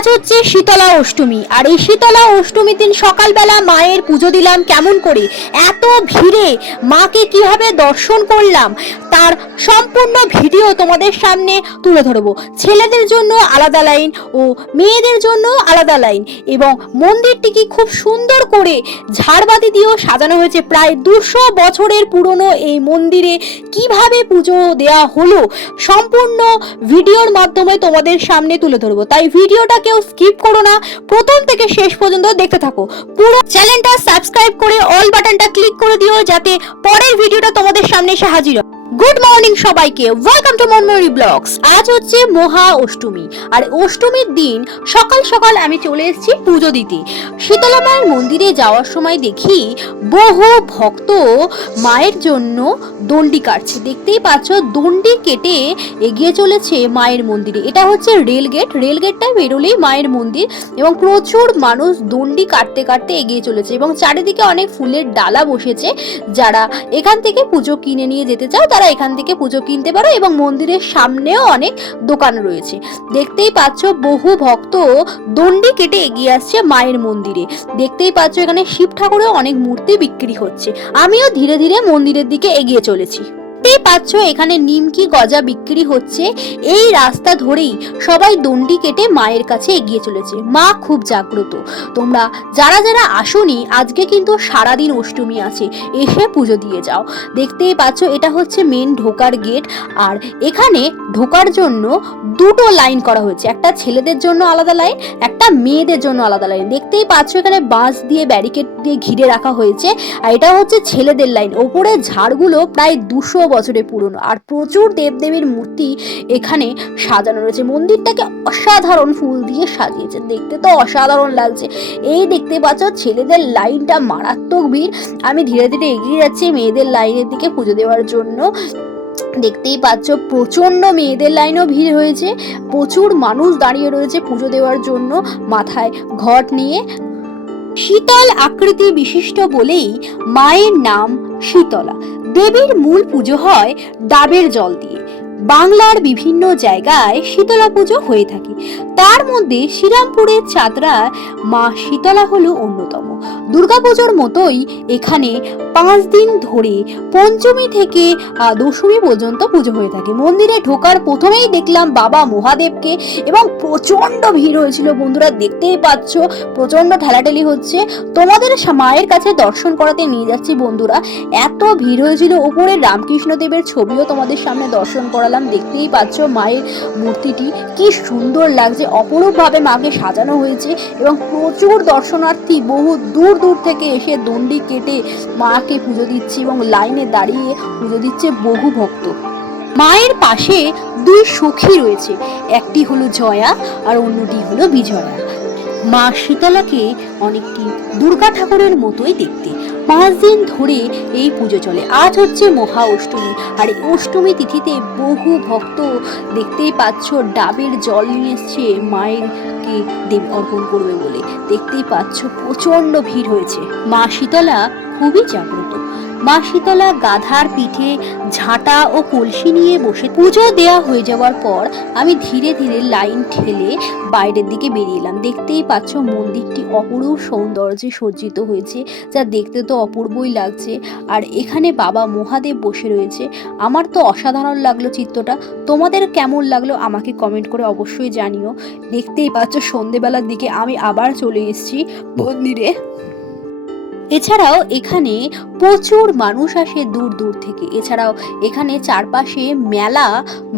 আজ হচ্ছে শীতলা অষ্টমী, আর এই শীতলা অষ্টমীর দিন সকালবেলা মায়ের পুজো দিলাম কেমন করে, এত ভিড়ে মাকে কিভাবে দর্শন করলাম তার সম্পূর্ণ ভিডিও তোমাদের সামনে তুলে ধরবো। ছেলেদের জন্য আলাদা লাইন ও মেয়েদের জন্য আলাদা লাইন, এবং মন্দিরটিকে খুব সুন্দর করে ঝাড়বাতি দিয়েও সাজানো হয়েছে। প্রায় 200 বছরের পুরনো এই মন্দিরে কিভাবে পুজো দেয়া হলো সম্পূর্ণ ভিডিওর মাধ্যমে তোমাদের সামনে তুলে ধরবো। তাই ভিডিওটা কেউ স্কিপ করো না, প্রথম থেকে শেষ পর্যন্ত দেখতে থাকো। পুরো চ্যানেলটা সাবস্ক্রাইব করে অল বাটনটা ক্লিক করে দিও যাতে পরের ভিডিওটা তোমাদের সামনে এসে হাজির হয়। গুড মর্নিং সবাইকে, ওয়েলকাম টু মনময়ূরী ব্লগস। আজ হচ্ছে মহা অষ্টমী, আর অষ্টমীর দিন সকাল সকাল আমি চলে এসেছি পুজো দিতে। শীতলা মায়ের মন্দিরে যাওয়ার সময় দেখি বহু ভক্ত মায়ের জন্য দণ্ডি কাটছে। দেখতেই পাচ্ছ, দণ্ডি কেটে এগিয়ে চলেছে মায়ের মন্দিরে। এটা হচ্ছে রেলগেটটা বেরোলেই মায়ের মন্দির, এবং প্রচুর মানুষ দণ্ডি কাটতে কাটতে এগিয়ে চলেছে, এবং চারিদিকে অনেক ফুলের ডালা বসেছে। যারা এখান থেকে পুজো কিনে নিয়ে যেতে চাও তারা এখান থেকে পুজো কিনতে পারো, এবং মন্দিরের সামনেও অনেক দোকান রয়েছে। দেখতেই পাচ্ছ বহু ভক্ত দণ্ডি কেটে এগিয়ে আসছে মায়ের মন্দিরে। দেখতেই পাচ্ছ এখানে শিব ঠাকুরের অনেক মূর্তি বিক্রি হচ্ছে। আমিও ধীরে ধীরে মন্দিরের দিকে এগিয়ে চলেছি। দেখতেই পাচ্ছ এখানে নিমকি গজা বিক্রি হচ্ছে। এই রাস্তা ধরেই সবাই দণ্ডি কেটে মায়ের কাছে এগিয়ে চলেছে। মা খুব জাগ্রত। তোমরা যারা যারা আসোনি, আজকে কিন্তু সারাদিন অষ্টমী আছে, এসে পুজো দিয়ে যাও। দেখতেই পাচ্ছ এটা হচ্ছে মেন ঢোকার গেট, আর এখানে ঢোকার জন্য দুটো লাইন করা হয়েছে, একটা ছেলেদের জন্য আলাদা লাইন, একটা মেয়েদের জন্য আলাদা লাইন। দেখতেই পাচ্ছ এখানে বাঁশ দিয়ে ব্যারিকেড দিয়ে ঘিরে রাখা হয়েছে, আর এটা হচ্ছে ছেলেদের লাইন। ওপরে ঝাড়গুলো প্রায় 200 বছরের পুরনো, আর প্রচুর দেবদেবীর মূর্তি এখানে সাজানো রয়েছে। মন্দিরটাকে অসাধারণ ফুল দিয়ে সাজিয়েছে, দেখতে তো অসাধারণ লাগছে। এই দেখতে পাচ্ছ ছেলেদের লাইনটা মারাত্মক ভিড়। আমি ধীরে ধীরে এগিয়ে যাচ্ছি মেয়েদের লাইনের দিকে পুজো দেওয়ার জন্য। দেখতেই পাচ্ছ প্রচন্ড মেয়েদের লাইনও ভিড় হয়েছে, প্রচুর মানুষ দাঁড়িয়ে রয়েছে পুজো দেওয়ার জন্য মাথায় ঘট নিয়ে। শীতল আকৃতি বিশিষ্ট বলেই মায়ের নাম শীতলা। দেবীর মূল পুজো হয় ডাবের জল দিয়ে। বাংলার বিভিন্ন জায়গায় শীতলা পুজো হয়ে থাকে, তার মধ্যে শ্রীরামপুরের চাতরা মা শীতলা হলো অন্যতম। দুর্গাপুজোর মতোই এখানে 5 দিন ধরে পঞ্চমী থেকে দশমী পর্যন্ত পুজো হয়ে থাকে। মন্দিরে ঢোকার প্রথমেই দেখলাম বাবা মহাদেবকে, এবং প্রচন্ড ভিড় হয়েছিল বন্ধুরা। দেখতেই পাচ্ছ প্রচন্ড ঠেলাঠেলি হচ্ছে। তোমাদের মায়ের কাছে দর্শন করাতে নিয়ে যাচ্ছি বন্ধুরা। এত ভিড় হয়েছিল, উপরে রামকৃষ্ণ দেবের ছবিও তোমাদের সামনে দর্শন করালাম। দেখতেই পাচ্ছ মায়ের মূর্তিটি কি সুন্দর লাগছে, অপরূপ ভাবে মাকে সাজানো হয়েছে, এবং প্রচুর দর্শনার্থী বহু দূর দূর থেকে এসে দণ্ডি কেটে মাকে পুজো দিচ্ছে, এবং লাইনে দাঁড়িয়ে পুজো দিচ্ছে বহু ভক্ত। মায়ের পাশে 2 সখী রয়েছে, একটি হলো জয়া আর অন্যটি হলো বিজয়া। মা শীতলাকে অনেকটি দুর্গা ঠাকুরের মতোই দেখতে। 5 দিন ধরে এই পুজো চলে। আজ হচ্ছে মহা অষ্টমী, আর এই অষ্টমী তিথিতে বহু ভক্ত দেখতেই পাচ্ছ ডাবের জল নিয়ে এসছে মায়েরকে দেব অর্পণ করবে বলে। দেখতেই পাচ্ছ প্রচন্ড ভিড় হয়েছে। মা শীতলা খুবই জাগ্রত। মা শীতলা গাধার পিঠে ঝাঁটা ও কলসি নিয়ে বসে। পুজো দেয়া হয়ে যাওয়ার পর আমি ধীরে ধীরে লাইন ঠেলে বাইরের দিকে বেরিয়ে এলাম। দেখতেই পাচ্ছ মন্দিরটি অপরূপ সৌন্দর্যে সজ্জিত হয়েছে, যা দেখতে তো অপূর্বই লাগছে। আর এখানে বাবা মহাদেব বসে রয়েছে। আমার তো অসাধারণ লাগলো চিত্রটা। তোমাদের কেমন লাগলো আমাকে কমেন্ট করে অবশ্যই জানিও। দেখতেই পাচ্ছ সন্ধেবেলার দিকে আমি আবার চলে এসেছি মন্দিরে। এছাড়াও এখানে প্রচুর মানুষ আসে দূর দূর থেকে। এছাড়াও এখানে চারপাশে মেলা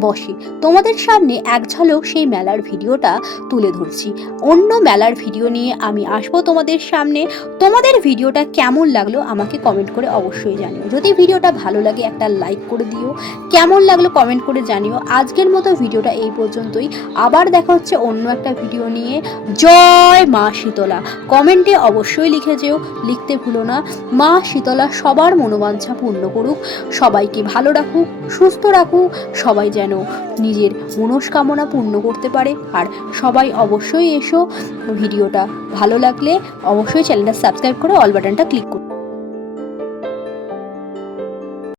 বসে। তোমাদের সামনে এক ঝলক সেই মেলার ভিডিওটা তুলে ধরছি। অন্য মেলার ভিডিও নিয়ে আমি আসবো তোমাদের সামনে। তোমাদের ভিডিওটা কেমন লাগলো আমাকে কমেন্ট করে অবশ্যই জানিও। যদি ভিডিওটা ভালো লাগে একটা লাইক করে দিও, কেমন লাগলো কমেন্ট করে জানিও। আজকের মতো ভিডিওটা এই পর্যন্তই, আবার দেখা হচ্ছে অন্য একটা ভিডিও নিয়ে। জয় মা শীতলা কমেন্টে অবশ্যই লিখে যেও, লিখতে ভুলো না। মা শীতলা সবার মনোবাঞ্ছা পূর্ণ করুক, সবাইকে ভালো রাখুক, সুস্থ রাখুক, সবাই যেন নিজের মনস্কামনা পূর্ণ করতে পারে। আর সবাই অবশ্যই এসো। ভিডিওটা ভালো লাগলে অবশ্যই চ্যানেলটা সাবস্ক্রাইব করে অল বাটনটা ক্লিক করো।